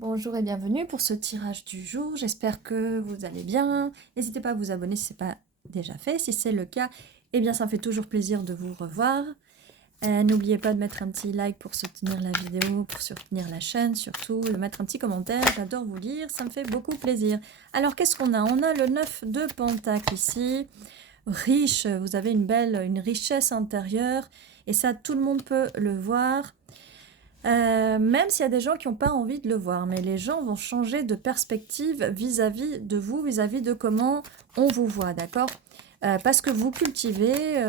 Bonjour et bienvenue pour ce tirage du jour. J'espère que vous allez bien. N'hésitez pas à vous abonner si ce n'est pas déjà fait. Si c'est le cas, eh bien ça me fait toujours plaisir de vous revoir. N'oubliez pas de mettre un petit like pour soutenir la vidéo, pour soutenir la chaîne, surtout de mettre un petit commentaire. J'adore vous lire, ça me fait beaucoup plaisir. Alors qu'est-ce qu'on a? On a le 9 de Pentacle ici. Riche, vous avez une richesse intérieure et ça tout le monde peut le voir. Même s'il y a des gens qui n'ont pas envie de le voir, mais les gens vont changer de perspective vis-à-vis de vous, vis-à-vis de comment on vous voit, d'accord? Parce que vous cultivez,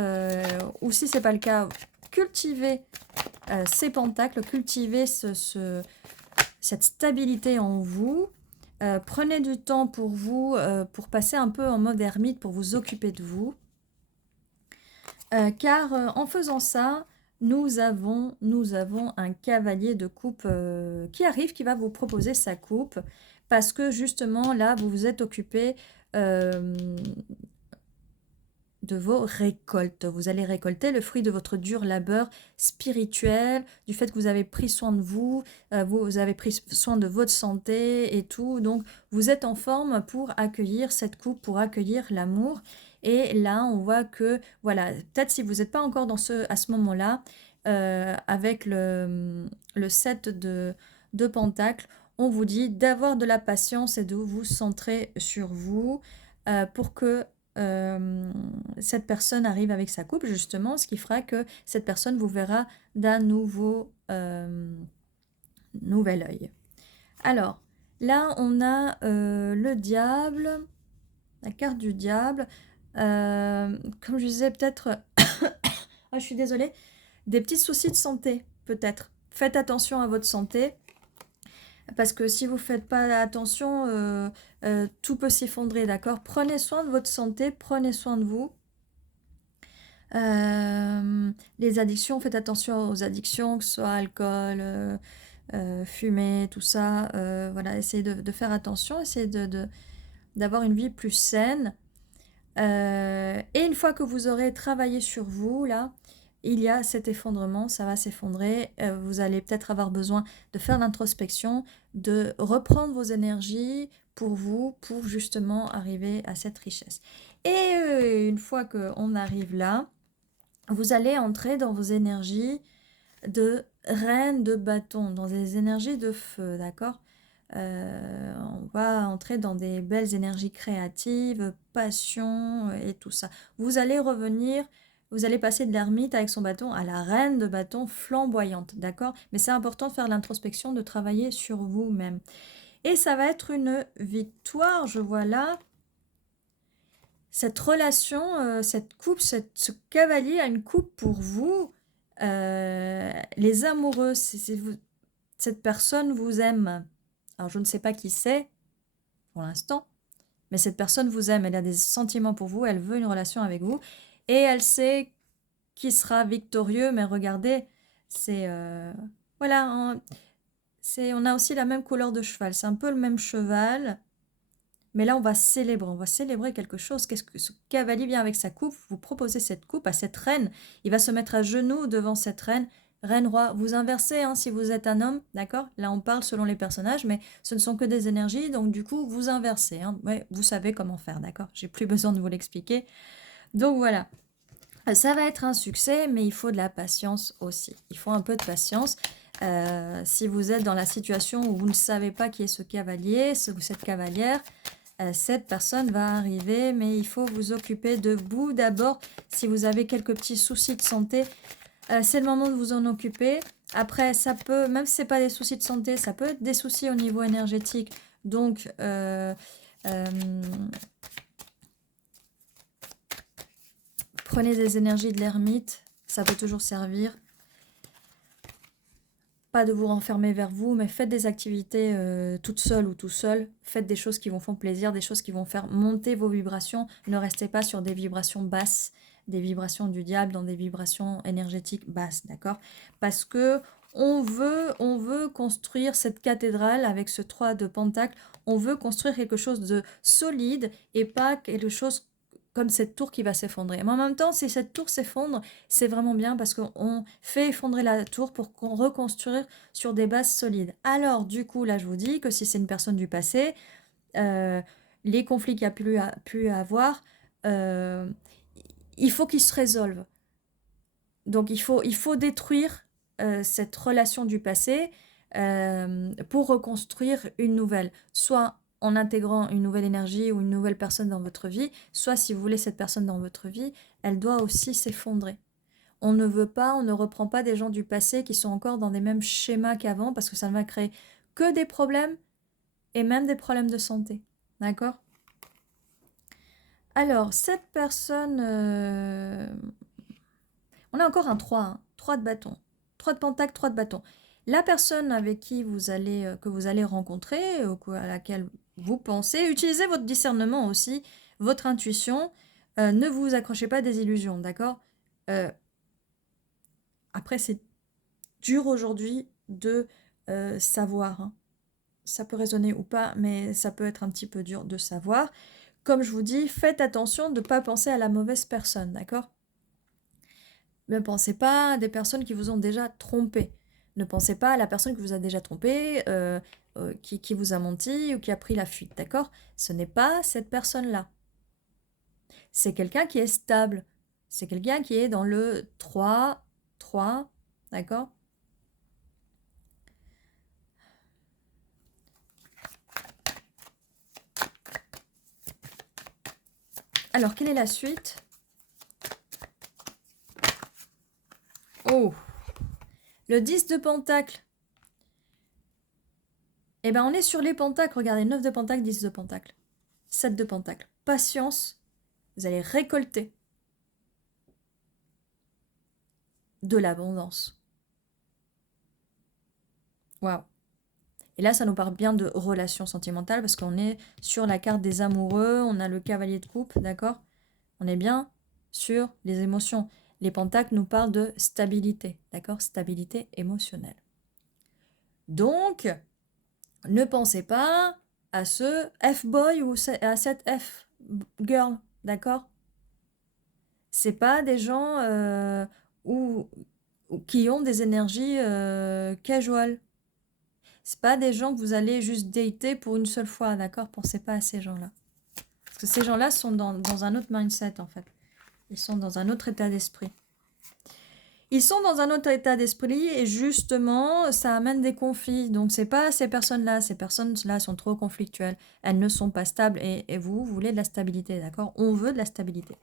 ou si ce n'est pas le cas, cultivez ces pentacles, cultivez cette stabilité en vous. Prenez du temps pour vous, pour passer un peu en mode ermite, pour vous occuper de vous. Car en faisant ça, nous avons un cavalier de coupe qui arrive, qui va vous proposer sa coupe, parce que justement là, vous vous êtes occupé de vos récoltes. Vous allez récolter le fruit de votre dur labeur spirituel, du fait que vous avez pris soin de vous, vous avez pris soin de votre santé et tout. Donc, vous êtes en forme pour accueillir cette coupe, pour accueillir l'amour. Et là, on voit que, voilà, peut-être si vous n'êtes pas encore à ce moment-là, avec le 7 de Pentacle, on vous dit d'avoir de la patience et de vous centrer sur vous pour que cette personne arrive avec sa coupe, justement, ce qui fera que cette personne vous verra d'un nouvel œil. Alors, là, on a le diable, la carte du diable. Comme je disais, peut-être... ah, je suis désolée. Des petits soucis de santé, peut-être. Faites attention à votre santé. Parce que si vous ne faites pas attention, tout peut s'effondrer, d'accord? Prenez soin de votre santé, prenez soin de vous. Les addictions, faites attention aux addictions, que ce soit alcool, fumer, tout ça. Voilà, essayez de faire attention, essayez d'avoir une vie plus saine. Et une fois que vous aurez travaillé sur vous, là, il y a cet effondrement, ça va s'effondrer. Vous allez peut-être avoir besoin de faire l'introspection, de reprendre vos énergies pour vous, pour justement arriver à cette richesse. Et une fois qu'on arrive là, vous allez entrer dans vos énergies de reine de bâton, dans des énergies de feu, d'accord? On va entrer dans des belles énergies créatives, passion et tout ça. Vous allez revenir, vous allez passer de l'ermite avec son bâton à la reine de bâton flamboyante, d'accord? Mais c'est important de faire l'introspection, de travailler sur vous-même. Et ça va être une victoire, je vois là. Cette relation, cette coupe, ce cavalier a une coupe pour vous. Les amoureux, cette personne vous aime. Alors, je ne sais pas qui c'est pour l'instant, mais cette personne vous aime. Elle a des sentiments pour vous, elle veut une relation avec vous. Et elle sait qui sera victorieux, mais regardez, c'est... voilà, on a aussi la même couleur de cheval. C'est un peu le même cheval. Mais là, on va célébrer quelque chose. Qu'est-ce que ce cavalier vient avec sa coupe? Vous proposez cette coupe à cette reine. Il va se mettre à genoux devant cette reine. Reine, roi, vous inversez hein, si vous êtes un homme, d'accord? Là, on parle selon les personnages, mais ce ne sont que des énergies, donc du coup, vous inversez. Hein. Ouais, vous savez comment faire, d'accord? J'ai plus besoin de vous l'expliquer. Donc voilà. Ça va être un succès, mais il faut de la patience aussi. Il faut un peu de patience. Si vous êtes dans la situation où vous ne savez pas qui est ce cavalier, cette cavalière, cette personne va arriver, mais il faut vous occuper de vous d'abord. Si vous avez quelques petits soucis de santé, c'est le moment de vous en occuper. Après, ça peut, même si ce n'est pas des soucis de santé, ça peut être des soucis au niveau énergétique. Donc, prenez des énergies de l'ermite, ça peut toujours servir. Pas de vous renfermer vers vous, mais faites des activités toute seule ou tout seul. Faites des choses qui vous font plaisir, des choses qui vont faire monter vos vibrations. Ne restez pas sur des vibrations basses, des vibrations du diable, dans des vibrations énergétiques basses, d'accord? Parce que on veut construire cette cathédrale avec ce 3 de pentacle. On veut construire quelque chose de solide et pas quelque chose comme cette tour qui va s'effondrer. Mais en même temps, si cette tour s'effondre, c'est vraiment bien parce qu'on fait effondrer la tour pour qu'on reconstruire sur des bases solides. Alors, du coup, là, je vous dis que si c'est une personne du passé, les conflits qu'il y a pu avoir, il faut qu'ils se résolvent. Donc, il faut détruire cette relation du passé pour reconstruire une nouvelle. Soit en intégrant une nouvelle énergie ou une nouvelle personne dans votre vie, soit si vous voulez cette personne dans votre vie, elle doit aussi s'effondrer. On ne veut pas, on ne reprend pas des gens du passé qui sont encore dans des mêmes schémas qu'avant parce que ça ne va créer que des problèmes et même des problèmes de santé. D'accord? Alors, cette personne... on a encore un 3, hein, 3 de bâton. 3 de pentacle, 3 de bâton. La personne avec qui que vous allez rencontrer, à laquelle vous pensez, utilisez votre discernement aussi, votre intuition. Ne vous accrochez pas à des illusions, d'accord? Après, c'est dur aujourd'hui de savoir. Hein. Ça peut résonner ou pas, mais ça peut être un petit peu dur de savoir. Comme je vous dis, faites attention de ne pas penser à la mauvaise personne, d'accord? Ne pensez pas à des personnes qui vous ont déjà trompé. Ne pensez pas à la personne qui vous a déjà trompé, qui vous a menti ou qui a pris la fuite, d'accord? Ce n'est pas cette personne-là. C'est quelqu'un qui est stable. C'est quelqu'un qui est dans le 3, 3, d'accord? Alors, quelle est la suite? Oh! Le 10 de pentacle. Eh bien, on est sur les pentacles. Regardez, 9 de pentacle, 10 de pentacle. 7 de pentacle. Patience. Vous allez récolter de l'abondance. Waouh! Et là, ça nous parle bien de relations sentimentales parce qu'on est sur la carte des amoureux, on a le cavalier de coupe, d'accord? On est bien sur les émotions. Les pentacles nous parlent de stabilité, d'accord? Stabilité émotionnelle. Donc, ne pensez pas à ce F-boy ou à cette F-girl, d'accord? C'est pas des gens qui ont des énergies casual. C'est pas des gens que vous allez juste dater pour une seule fois, d'accord? Pensez pas à ces gens-là. Parce que ces gens-là sont dans un autre mindset, en fait. Ils sont dans un autre état d'esprit. Ils sont dans un autre état d'esprit et justement, ça amène des conflits. Donc, c'est pas ces personnes-là. Ces personnes-là sont trop conflictuelles. Elles ne sont pas stables et vous voulez de la stabilité, d'accord? On veut de la stabilité.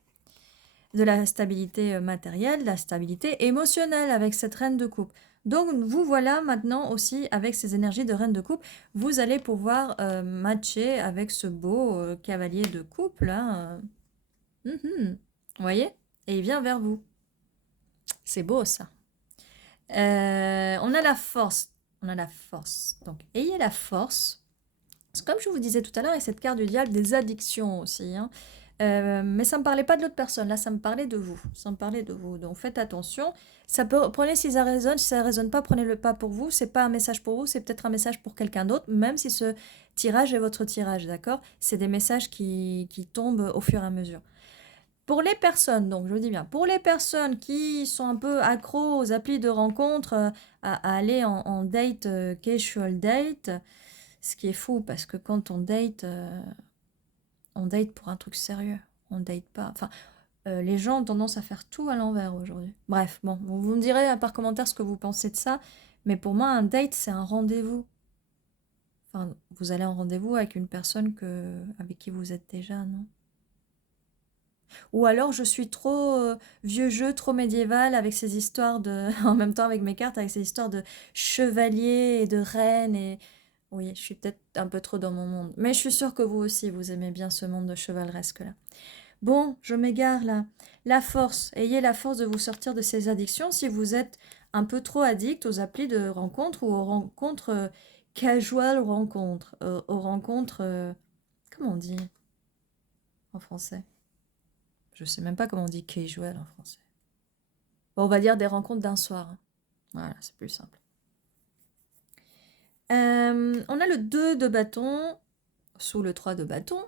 De la stabilité matérielle, de la stabilité émotionnelle avec cette reine de coupe. Donc, vous voilà maintenant aussi avec ces énergies de reine de coupe, vous allez pouvoir matcher avec ce beau cavalier de coupe là. Vous voyez? Et il vient vers vous. C'est beau ça. On a la force. On a la force. Donc, ayez la force. Comme je vous disais tout à l'heure, et cette carte du diable, des addictions aussi. Hein. Mais ça ne me parlait pas de l'autre personne, là ça me parlait de vous. Ça me parlait de vous. Donc faites attention. Prenez si ça résonne, si ça ne résonne pas, prenez-le pas pour vous. C'est pas un message pour vous, c'est peut-être un message pour quelqu'un d'autre, même si ce tirage est votre tirage, d'accord? C'est des messages qui tombent au fur et à mesure. Pour les personnes, donc je vous dis bien, pour les personnes qui sont un peu accros aux applis de rencontre, à aller en date, casual date, ce qui est fou parce que quand on date pour un truc sérieux, on date pas. Enfin, les gens ont tendance à faire tout à l'envers aujourd'hui. Bref, bon, vous me direz par commentaire ce que vous pensez de ça, mais pour moi, un date, c'est un rendez-vous. Enfin, vous allez en rendez-vous avec une personne avec qui vous êtes déjà, non? Ou alors je suis trop vieux jeu, trop médiéval avec ces histoires de... en même temps avec mes cartes, avec ces histoires de chevaliers et de reines et... Oui, je suis peut-être un peu trop dans mon monde. Mais je suis sûre que vous aussi, vous aimez bien ce monde de chevaleresque là. Bon, je m'égare là. La force. Ayez la force de vous sortir de ces addictions si vous êtes un peu trop addict aux applis de rencontres ou aux rencontres casual rencontres. Aux rencontres... comment on dit en français? Je sais même pas comment on dit casual en français. Bon, on va dire des rencontres d'un soir. Hein. Voilà, c'est plus simple. On a le 2 de bâton sous le 3 de bâton.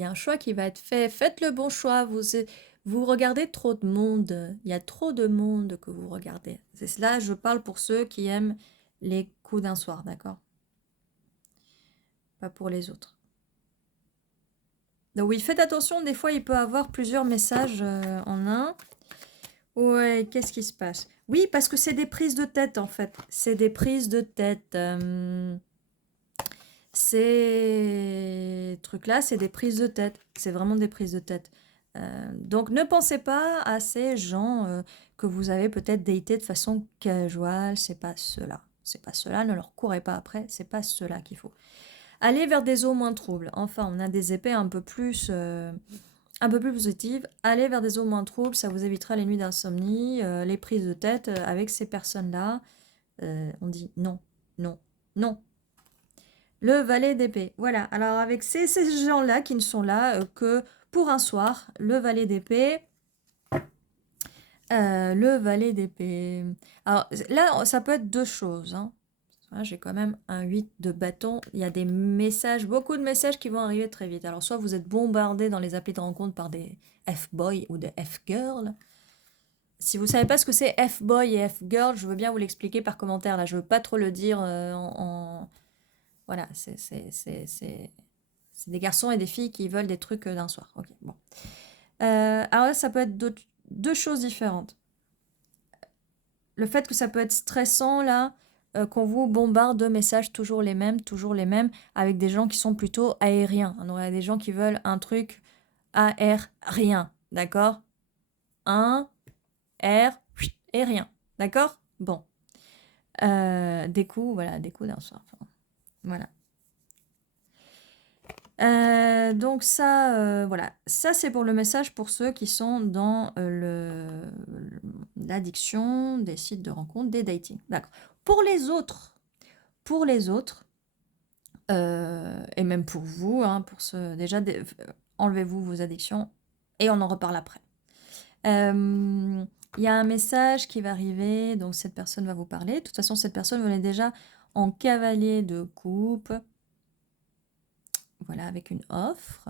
Il y a un choix qui va être fait. Faites le bon choix. Vous regardez trop de monde. Il y a trop de monde que vous regardez. C'est cela, je parle pour ceux qui aiment les coups d'un soir, d'accord? Pas pour les autres. Donc oui, faites attention, des fois il peut y avoir plusieurs messages en un. Ouais, qu'est-ce qui se passe? Oui, parce que c'est des prises de tête en fait. C'est des prises de tête. Ces trucs-là, c'est des prises de tête. C'est vraiment des prises de tête. Donc ne pensez pas à ces gens que vous avez peut-être datés de façon casual. C'est pas cela. C'est pas cela. Ne leur courez pas après. C'est pas cela qu'il faut. Allez vers des eaux moins troubles. Enfin, on a des épées un peu plus positives. Allez vers des eaux moins troubles. Ça vous évitera les nuits d'insomnie, les prises de tête avec ces personnes-là. On dit non, non, non. Le valet d'épée. Voilà. Alors avec ces gens-là qui ne sont là que pour un soir, le valet d'épée. Le valet d'épée. Alors là, ça peut être deux choses. Hein. J'ai quand même un 8 de bâton. Il y a des messages, beaucoup de messages qui vont arriver très vite. Alors soit vous êtes bombardé dans les applis de rencontre par des F-boys ou des F-girls. Si vous ne savez pas ce que c'est F-boy et F-girl, je veux bien vous l'expliquer par commentaire. Là, je ne veux pas trop le dire Voilà, c'est des garçons et des filles qui veulent des trucs d'un soir. Ok, bon. Alors là, ça peut être deux choses différentes. Le fait que ça peut être stressant, là, qu'on vous bombarde de messages toujours les mêmes, avec des gens qui sont plutôt aériens. On aurait des gens qui veulent un truc aérien, d'accord? Un, air, et rien, d'accord? Bon. Des coups, voilà, des coups d'un soir. Enfin, voilà. Donc ça, voilà, ça c'est pour le message pour ceux qui sont dans l'addiction, des sites de rencontres, des dating. D'accord. Pour les autres, et même pour vous, hein, pour ceux, déjà, enlevez-vous vos addictions et on en reparle après. Il y a un message qui va arriver, donc cette personne va vous parler. De toute façon, cette personne, vous est déjà en cavalier de coupe. Voilà, avec une offre.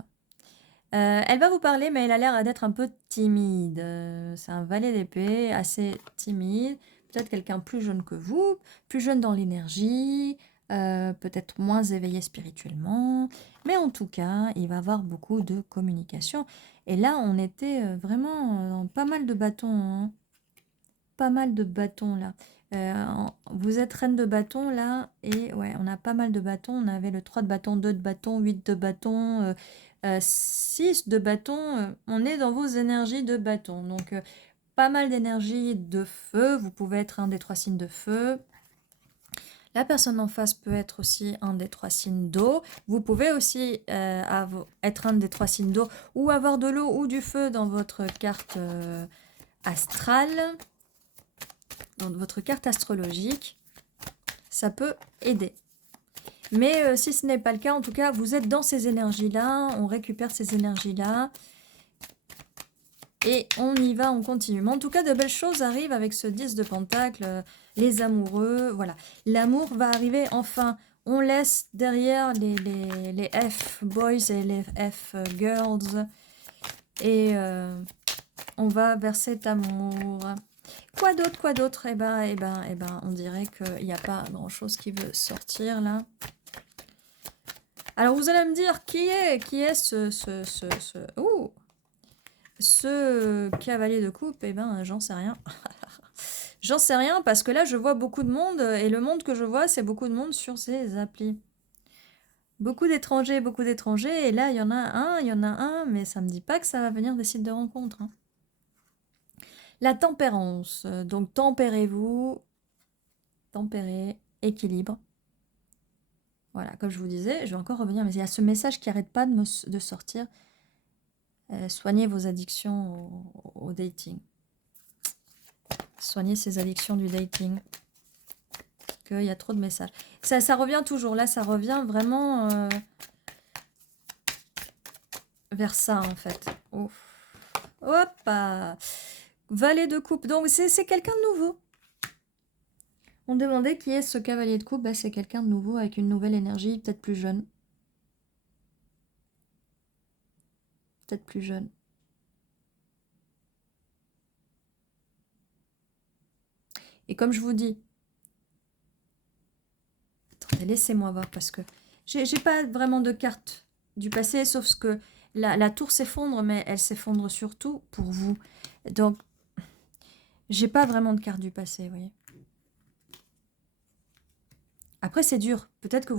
Elle va vous parler, mais elle a l'air d'être un peu timide. C'est un valet d'épée, assez timide. Peut-être quelqu'un plus jeune que vous, plus jeune dans l'énergie, peut-être moins éveillé spirituellement. Mais en tout cas, il va avoir beaucoup de communication. Et là, on était vraiment dans pas mal de bâtons. Hein. Pas mal de bâtons, là. Vous êtes reine de bâton, là. Et ouais, on a pas mal de bâtons. On avait le 3 de bâton, 2 de bâton, 8 de bâton... 6 de bâton, on est dans vos énergies de bâton. Donc, pas mal d'énergie de feu. Vous pouvez être un des 3 signes de feu. La personne en face peut être aussi un des 3 signes d'eau. Vous pouvez aussi être un des 3 signes d'eau ou avoir de l'eau ou du feu dans votre carte astrale, dans votre carte astrologique. Ça peut aider. Mais si ce n'est pas le cas, en tout cas, vous êtes dans ces énergies-là, on récupère ces énergies-là. Et on y va, on continue. Mais en tout cas, de belles choses arrivent avec ce 10 de pentacle, les amoureux, voilà. L'amour va arriver enfin. On laisse derrière les F-boys et les F-girls. Et on va vers cet amour. Quoi d'autre? Eh ben, on dirait qu'il n'y a pas grand-chose qui veut sortir, là. Alors, vous allez me dire, qui est ce cavalier de coupe? Eh ben, j'en sais rien. J'en sais rien parce que là, je vois beaucoup de monde et le monde que je vois, c'est beaucoup de monde sur ces applis. Beaucoup d'étrangers. Et là, il y en a un, mais ça me dit pas que ça va venir des sites de rencontres. Hein. La tempérance. Donc, tempérez-vous. Tempérez, équilibre. Voilà, comme je vous disais, je vais encore revenir, mais il y a ce message qui n'arrête pas de sortir. Soignez vos addictions au dating. Soignez ces addictions du dating. Qu'il y a trop de messages. Ça revient toujours. Là, ça revient vraiment vers ça, en fait. Ouf. Hop. Valet de coupe. Donc, c'est quelqu'un de nouveau. On demandait qui est ce cavalier de coupe. Bah, c'est quelqu'un de nouveau avec une nouvelle énergie, peut-être plus jeune. peut-être plus jeune. Et comme je vous dis, attendez, laissez-moi voir parce que j'ai pas vraiment de carte du passé, sauf que la tour s'effondre, mais elle s'effondre surtout pour vous. Donc, j'ai pas vraiment de carte du passé, vous voyez. Après, c'est dur. Peut-être que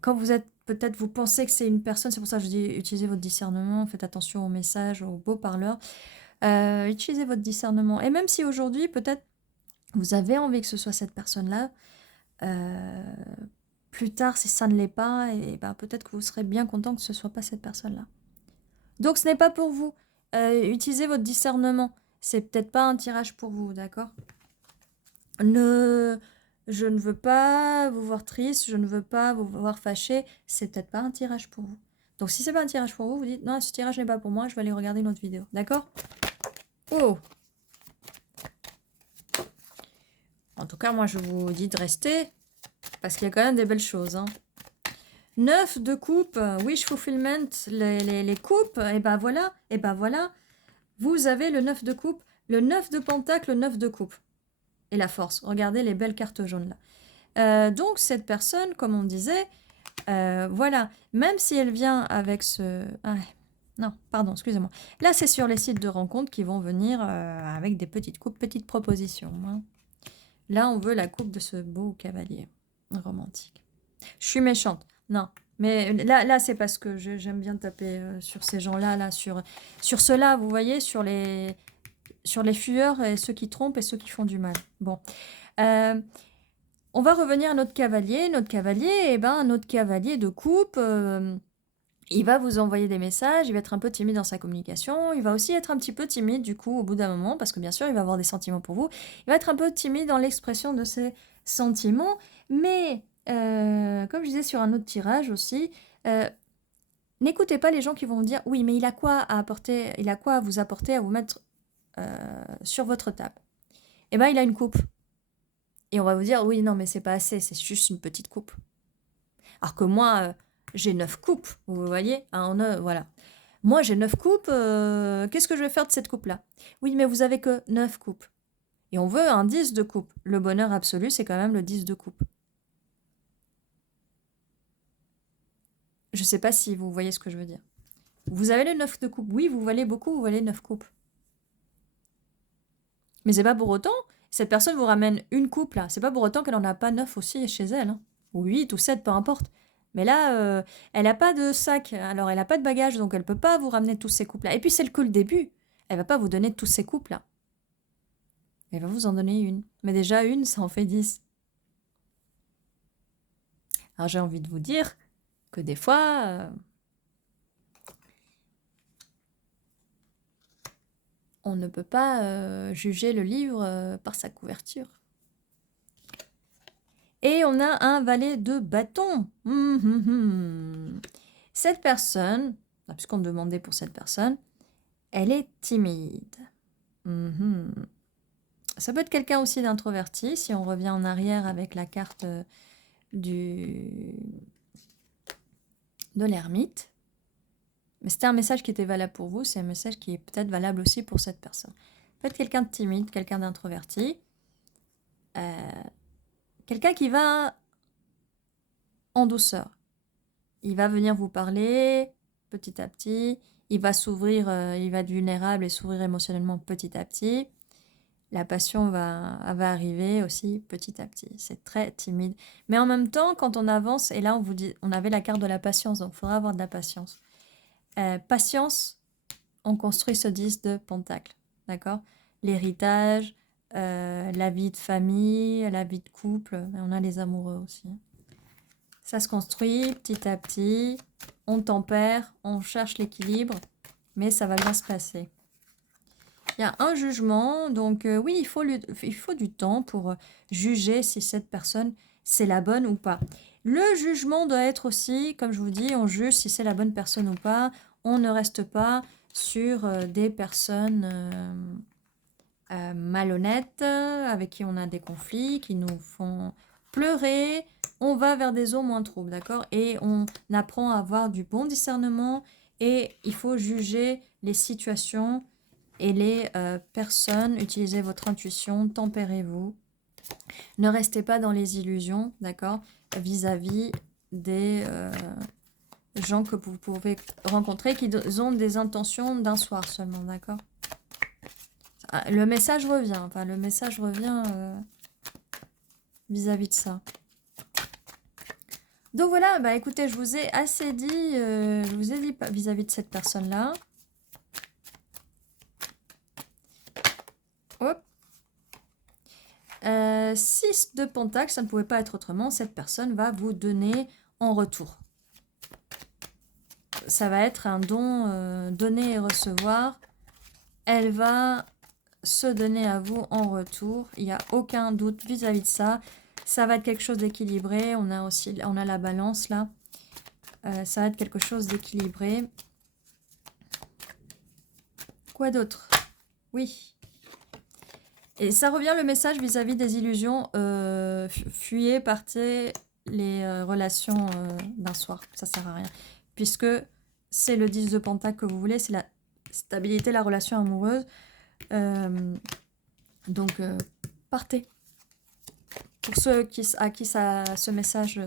quand vous êtes, peut-être vous pensez que c'est une personne, c'est pour ça que je dis utilisez votre discernement, faites attention aux messages, aux beaux parleurs. Utilisez votre discernement. Et même si aujourd'hui, peut-être, vous avez envie que ce soit cette personne-là, plus tard, si ça ne l'est pas, et ben, peut-être que vous serez bien content que ce ne soit pas cette personne-là. Donc, ce n'est pas pour vous. Utilisez votre discernement. C'est peut-être pas un tirage pour vous, d'accord? Je ne veux pas vous voir triste, je ne veux pas vous voir fâché. C'est peut-être pas un tirage pour vous. Donc, si c'est pas un tirage pour vous, vous dites non, ce tirage n'est pas pour moi, je vais aller regarder une autre vidéo, d'accord? Oh! En tout cas, moi, je vous dis de rester, parce qu'il y a quand même des belles choses, hein. 9 de coupe, wish fulfillment, les coupes, et ben voilà, vous avez le 9 de coupe, le 9 de pentacle, le 9 de coupe. Et la force, regardez les belles cartes jaunes là. Donc cette personne, comme on disait, voilà, même si elle vient avec ce... Ah, non, pardon, excusez-moi. Là, c'est sur les sites de rencontres qui vont venir avec des petites coupes, petites propositions, hein. Là, on veut la coupe de ce beau cavalier romantique. Je suis méchante. Non, mais là c'est parce que j'aime bien taper sur ces gens-là, sur ceux-là, vous voyez, sur les fuyeurs et ceux qui trompent et ceux qui font du mal. Bon. On va revenir à notre cavalier. Notre cavalier, notre cavalier de coupe, il va vous envoyer des messages, il va être un peu timide dans sa communication, il va aussi être un petit peu timide du coup au bout d'un moment, parce que bien sûr, il va avoir des sentiments pour vous. Il va être un peu timide dans l'expression de ses sentiments, mais comme je disais sur un autre tirage aussi, n'écoutez pas les gens qui vont vous dire « Oui, mais il a quoi à apporter, il a quoi à vous apporter, à vous mettre sur votre table ?» Eh bien, il a une coupe. Et on va vous dire « Oui, non, mais c'est pas assez, c'est juste une petite coupe. » Alors que moi, j'ai 9 coupes, vous voyez, voilà. Moi, j'ai 9 coupes, qu'est-ce que je vais faire de cette coupe-là? Oui, mais vous avez que 9 coupes. Et on veut un 10 de coupe. Le bonheur absolu, c'est quand même le 10 de coupe. Je sais pas si vous voyez ce que je veux dire. Vous avez le 9 de coupe. Oui, vous valez beaucoup, vous valez 9 coupes. Mais c'est pas pour autant, cette personne vous ramène une coupe là. C'est pas pour autant qu'elle en a pas 9 aussi chez elle, hein. Ou 8 ou 7, peu importe. Mais là, elle n'a pas de sac, alors elle n'a pas de bagage, donc elle peut pas vous ramener tous ces couples-là. Et puis c'est que le début. Elle va pas vous donner tous ces couples-là. Elle va vous en donner une. Mais déjà une, ça en fait 10. Alors j'ai envie de vous dire que des fois, on ne peut pas juger le livre par sa couverture. Et on a un valet de bâton. Cette personne, puisqu'on demandait pour cette personne, elle est timide. Ça peut être quelqu'un aussi d'introverti, si on revient en arrière avec la carte de l'ermite. Mais c'était un message qui était valable pour vous, c'est un message qui est peut-être valable aussi pour cette personne. Peut-être quelqu'un de timide, quelqu'un d'introverti. Quelqu'un qui va en douceur. Il va venir vous parler petit à petit. Il va s'ouvrir, il va être vulnérable et s'ouvrir émotionnellement petit à petit. La passion va arriver aussi petit à petit. C'est très timide. Mais en même temps, quand on avance, et là on vous dit, on avait la carte de la patience, donc il faudra avoir de la patience. Patience, on construit ce 10 de pentacle. D'accord? L'héritage, la vie de famille, la vie de couple, on a les amoureux aussi. Ça se construit petit à petit, on tempère, on cherche l'équilibre, mais ça va bien se passer. Il y a un jugement, donc oui, il faut du temps pour juger si cette personne, c'est la bonne ou pas. Le jugement doit être aussi, comme je vous dis, on juge si c'est la bonne personne ou pas. On ne reste pas sur des personnes malhonnêtes, avec qui on a des conflits, qui nous font pleurer. On va vers des eaux moins troubles, d'accord? Et on apprend à avoir du bon discernement et il faut juger les situations et les personnes. Utilisez votre intuition, tempérez-vous. Ne restez pas dans les illusions, d'accord, vis-à-vis des gens que vous pouvez rencontrer qui ont des intentions d'un soir seulement, d'accord. Le message revient, enfin le message revient vis-à-vis de ça. Donc voilà, bah écoutez, je vous ai assez dit, je vous ai dit vis-à-vis de cette personne-là. Hop. 6 de Pentacle, ça ne pouvait pas être autrement. Cette personne va vous donner en retour. Ça va être un don, donner et recevoir. Elle va se donner à vous en retour. Il n'y a aucun doute vis-à-vis de ça. Ça va être quelque chose d'équilibré. On a la balance là. Ça va être quelque chose d'équilibré. Quoi d'autre? Oui. Et ça revient le message vis-à-vis des illusions. Fuyez, partez les relations d'un soir. Ça sert à rien. Puisque c'est le 10 de Pentacle que vous voulez. C'est la stabilité, la relation amoureuse. Donc, partez. Pour ceux à qui ce message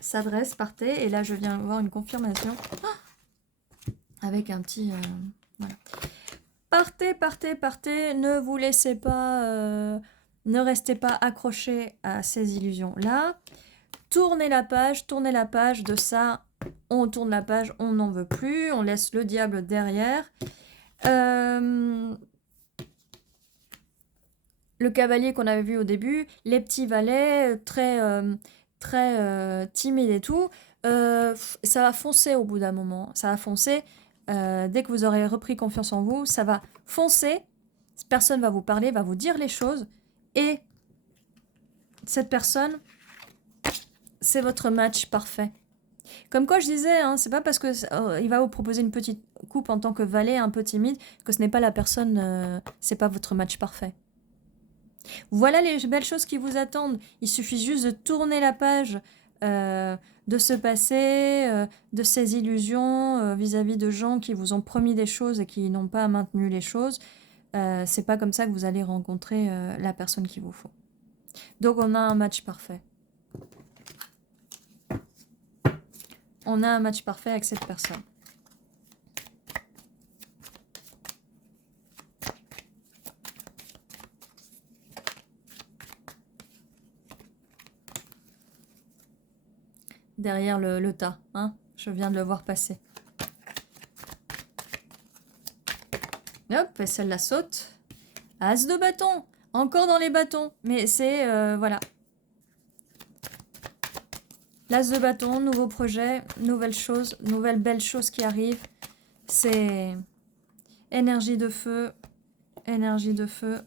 s'adresse, partez. Et là, je viens voir une confirmation. Avec un petit... voilà. Partez, partez, partez. Ne vous laissez pas... ne restez pas accrochés à ces illusions-là. Tournez la page de ça. On tourne la page, on n'en veut plus. On laisse le diable derrière. Le cavalier qu'on avait vu au début, les petits valets, très timides et tout, ça va foncer au bout d'un moment. Ça va foncer. Dès que vous aurez repris confiance en vous, ça va foncer. Personne va vous parler, va vous dire les choses. Et cette personne, c'est votre match parfait. Comme quoi je disais, hein, c'est pas parce que il va vous proposer une petite coupe en tant que valet un peu timide que ce n'est pas la personne, c'est pas votre match parfait. Voilà les belles choses qui vous attendent. Il suffit juste de tourner la page de ce passé, de ces illusions vis-à-vis de gens qui vous ont promis des choses et qui n'ont pas maintenu les choses. C'est pas comme ça que vous allez rencontrer la personne qu'il vous faut. Donc on a un match parfait. On a un match parfait avec cette personne. Derrière le tas, hein, je viens de le voir passer. Hop, et celle-là saute. As de bâton, encore dans les bâtons, mais c'est, voilà. L'as de bâton, nouveau projet, nouvelles choses, nouvelles belles choses qui arrivent. C'est énergie de feu, énergie de feu.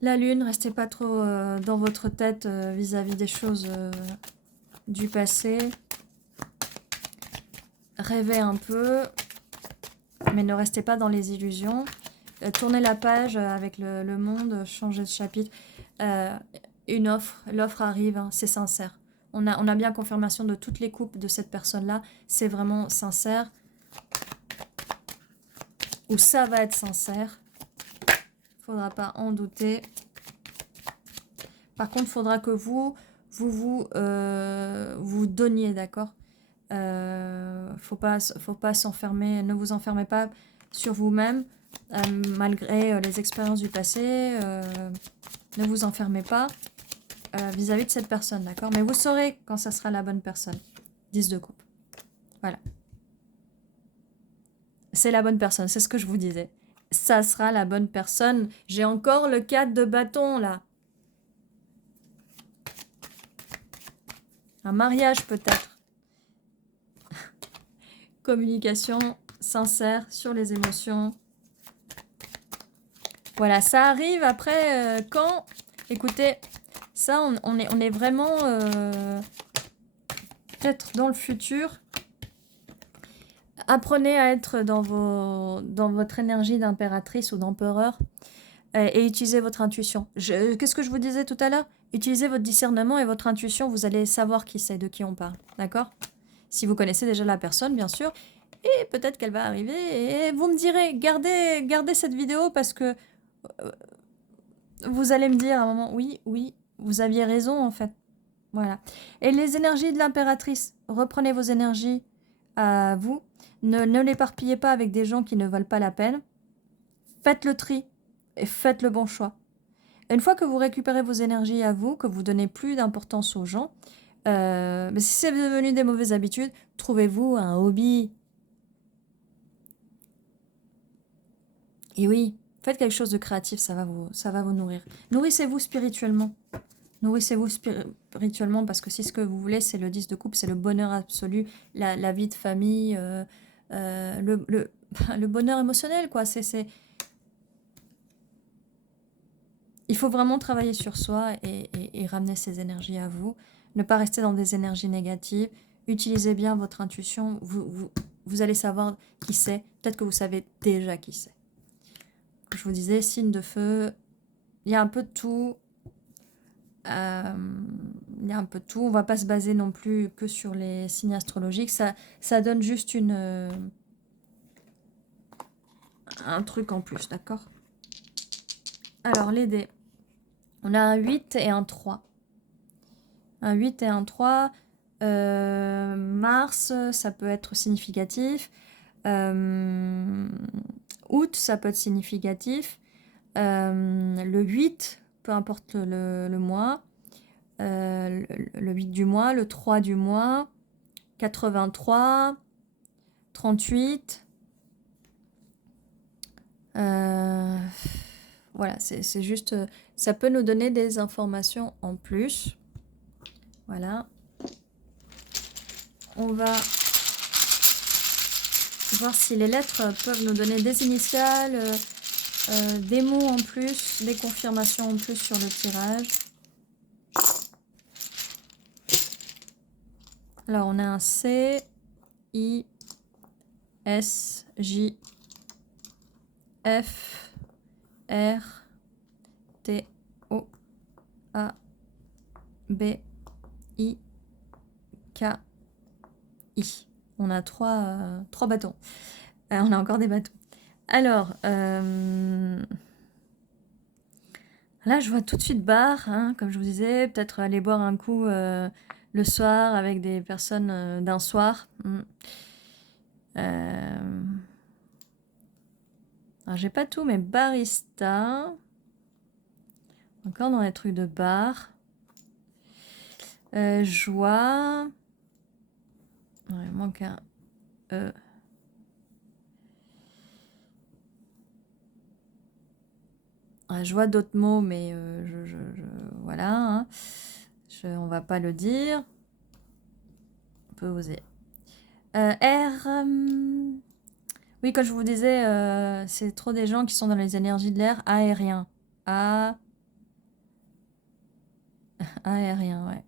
La lune, restez pas trop dans votre tête vis-à-vis des choses du passé. Rêvez un peu, mais ne restez pas dans les illusions. Tournez la page avec le monde, changez de chapitre. Une offre, l'offre arrive, hein, c'est sincère. On a bien confirmation de toutes les coupes de cette personne-là. C'est vraiment sincère. Ou ça va être sincère. Faudra pas en douter. Par contre, il faudra que vous donniez, d'accord. Faut pas s'enfermer, ne vous enfermez pas sur vous-même, malgré les expériences du passé. Ne vous enfermez pas vis-à-vis de cette personne, d'accord. Mais vous saurez quand ça sera la bonne personne. 10 de coupe. Voilà. C'est la bonne personne, c'est ce que je vous disais. Ça sera la bonne personne. J'ai encore le 4 de bâton, là. Un mariage, peut-être. Communication sincère sur les émotions. Voilà, ça arrive après quand... Écoutez, ça, on est vraiment peut-être dans le futur. Apprenez à être dans votre énergie d'impératrice ou d'empereur et utilisez votre intuition. Qu'est-ce que je vous disais tout à l'heure? Utilisez votre discernement et votre intuition, vous allez savoir qui c'est, de qui on parle, d'accord? Si vous connaissez déjà la personne, bien sûr, et peut-être qu'elle va arriver, et vous me direz, gardez cette vidéo parce que vous allez me dire à un moment, oui, oui, vous aviez raison en fait. Voilà. Et les énergies de l'impératrice, reprenez vos énergies à vous, ne l'éparpillez pas avec des gens qui ne valent pas la peine, faites le tri et faites le bon choix. Une fois que vous récupérez vos énergies à vous, que vous donnez plus d'importance aux gens, mais si c'est devenu des mauvaises habitudes, trouvez-vous un hobby. Et oui, faites quelque chose de créatif, ça va vous nourrir. Nourrissez-vous spirituellement. Nourrissez-vous spirituellement parce que si ce que vous voulez, c'est le 10 de coupe, c'est le bonheur absolu, la vie de famille, le bonheur émotionnel, quoi. Il faut vraiment travailler sur soi et ramener ces énergies à vous. Ne pas rester dans des énergies négatives. Utilisez bien votre intuition. Vous allez savoir qui c'est. Peut-être que vous savez déjà qui c'est. Je vous disais, signe de feu, il y a un peu de tout. Il y a un peu de tout. On ne va pas se baser non plus que sur les signes astrologiques. Ça donne juste un truc en plus, d'accord? Alors, les dés. On a un 8 et un 3. Un 8 et un 3. Mars, ça peut être significatif. Août, ça peut être significatif. Le 8, peu importe le mois. Le 8 du mois, le 3 du mois, 83, 38. Voilà, c'est juste, ça peut nous donner des informations en plus. Voilà. On va voir si les lettres peuvent nous donner des initiales, des mots en plus, des confirmations en plus sur le tirage. Alors, on a un C, I, S, J, F, R, T, O, A, B, I, K, I. On a trois bâtons. On a encore des bâtons. Alors, là, je vois tout de suite bar, hein, comme je vous disais. Peut-être aller boire un coup le soir avec des personnes d'un soir. Alors, j'ai pas tout, mais barista. Encore dans les trucs de bar. Joie. Ouais, il manque un E. Je vois d'autres mots, mais voilà. Hein. On va pas le dire. On peut oser. R. Oui, comme je vous disais, c'est trop des gens qui sont dans les énergies de l'air aérien. Aérien, ouais.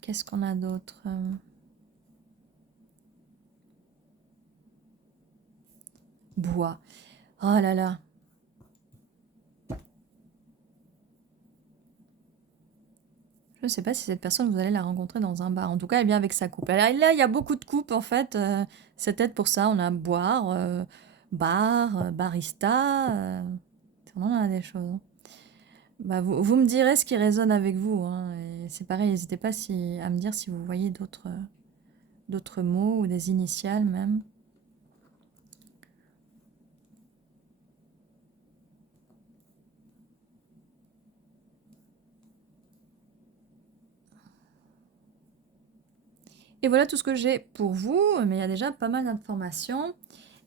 Qu'est-ce qu'on a d'autre? Bois. Oh là là. Je ne sais pas si cette personne, vous allez la rencontrer dans un bar. En tout cas, elle vient avec sa coupe. Alors là, il y a beaucoup de coupes, en fait. C'est peut-être pour ça. On a boire, bar, barista. On en a des choses. Hein. Bah, vous me direz ce qui résonne avec vous. Hein. C'est pareil, n'hésitez pas à me dire si vous voyez d'autres mots ou des initiales même. Et voilà tout ce que j'ai pour vous, mais il y a déjà pas mal d'informations.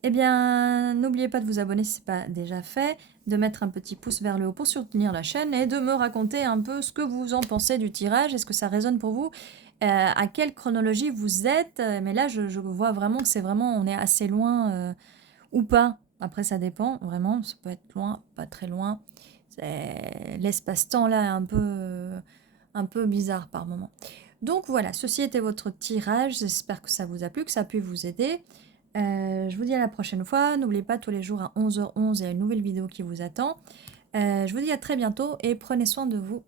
Eh bien, n'oubliez pas de vous abonner si ce n'est pas déjà fait, de mettre un petit pouce vers le haut pour soutenir la chaîne et de me raconter un peu ce que vous en pensez du tirage. Est-ce que ça résonne pour vous? À quelle chronologie vous êtes? Mais là, je vois vraiment que c'est vraiment, on est assez loin ou pas. Après, ça dépend, vraiment, ça peut être loin, pas très loin. L'espace-temps là est un peu bizarre par moment. Donc voilà, ceci était votre tirage. J'espère que ça vous a plu, que ça a pu vous aider. Je vous dis à la prochaine fois. N'oubliez pas, tous les jours à 11h11, il y a une nouvelle vidéo qui vous attend. Je vous dis à très bientôt et prenez soin de vous.